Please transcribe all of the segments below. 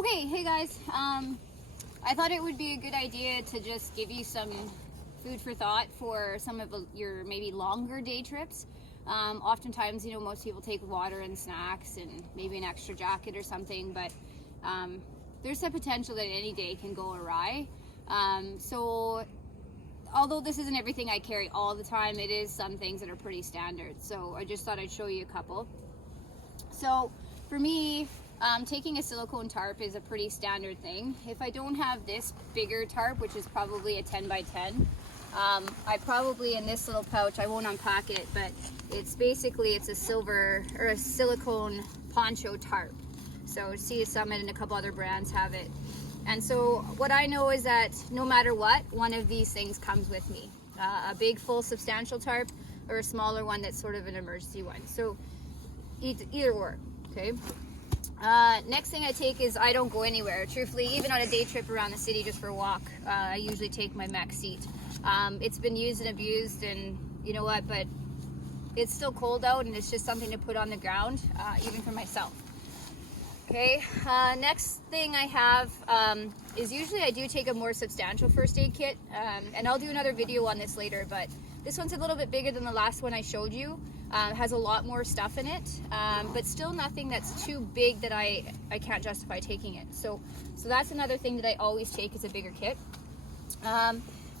Okay, hey guys. I thought it would be a good idea to just give you some food for thought for some of your maybe longer day trips. Oftentimes, most people take water and snacks and maybe an extra jacket or something, but there's a potential that any day can go awry. So although this isn't everything I carry all the time, it is some things that are pretty standard. So I just thought I'd show you a couple. So for me, taking a silicone tarp is a pretty standard thing. If I don't have this bigger tarp, which is probably a 10 by 10, I probably, in this little pouch, I won't unpack it, but it's a silver or a silicone poncho tarp. So Sea Summit and a couple other brands have it. And so what I know is that no matter what, one of these things comes with me. A big, full, substantial tarp, or a smaller one that's sort of an emergency one. So either or, okay? Next thing I take is I don't go anywhere. Truthfully, even on a day trip around the city just for a walk, I usually take my mech seat. It's been used and abused, and you know what, but it's still cold out and it's just something to put on the ground, even for myself. Okay, next thing I have is usually I do take a more substantial first aid kit, and I'll do another video on this later, but this one's a little bit bigger than the last one I showed you. Has a lot more stuff in it, but still nothing that's too big that I can't justify taking it. So that's another thing that I always take is a bigger kit.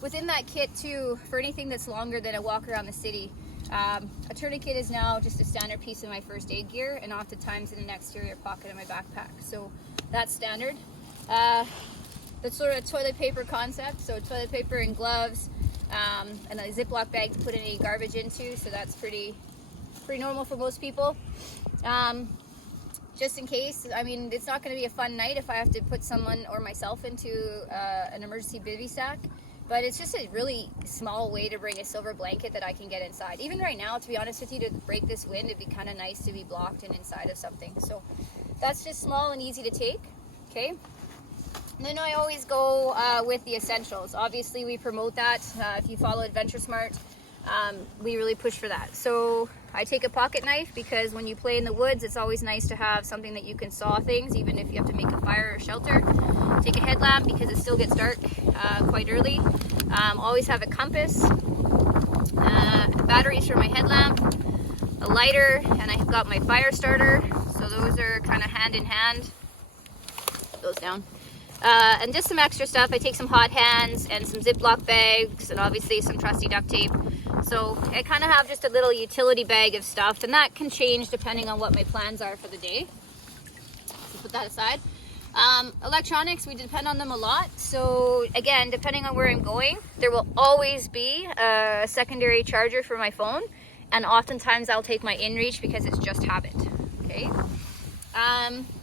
Within that kit too, for anything that's longer than a walk around the city, a tourniquet is now just a standard piece of my first aid gear, and oftentimes in an exterior pocket of my backpack. So that's standard. That's sort of a toilet paper concept. So toilet paper and gloves, and a Ziploc bag to put any garbage into. So that's pretty normal for most people. Just in case, I mean, it's not going to be a fun night if I have to put someone or myself into an emergency bivy sack. But it's just a really small way to bring a silver blanket that I can get inside. Even right now, to be honest with you, to break this wind, it'd be kind of nice to be blocked and inside of something. So that's just small and easy to take, okay? And then I always go with the essentials. Obviously, we promote that. If you follow Adventure Smart, we really push for that. So I take a pocket knife because when you play in the woods, it's always nice to have something that you can saw things, even if you have to make a fire or shelter. Take a headlamp because it still gets dark quite early. Always have a compass, batteries for my headlamp, a lighter, and I've got my fire starter. So those are kind of hand in hand. Put those down. And just some extra stuff. I take some hot hands and some Ziploc bags, and obviously some trusty duct tape. So I kind of have just a little utility bag of stuff, and that can change depending on what my plans are for the day. So put that aside. Electronics, we depend on them a lot. So again, depending on where I'm going, there will always be a secondary charger for my phone, and oftentimes I'll take my InReach because it's just habit. Okay.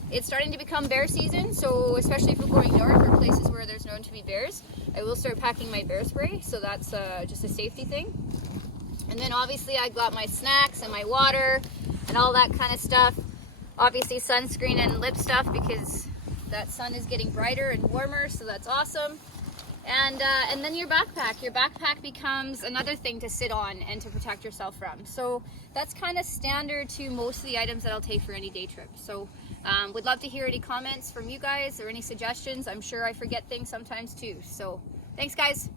It's starting to become bear season, so especially if we're going north or places where there's known to be bears, I will start packing my bear spray, so that's just a safety thing. And then obviously I got my snacks and my water and all that kind of stuff. Obviously sunscreen and lip stuff because that sun is getting brighter and warmer, so that's awesome. And then your backpack. Your backpack becomes another thing to sit on and to protect yourself from. So that's kind of standard to most of the items that I'll take for any day trip. So would love to hear any comments from you guys or any suggestions. I'm sure I forget things sometimes too. So thanks guys.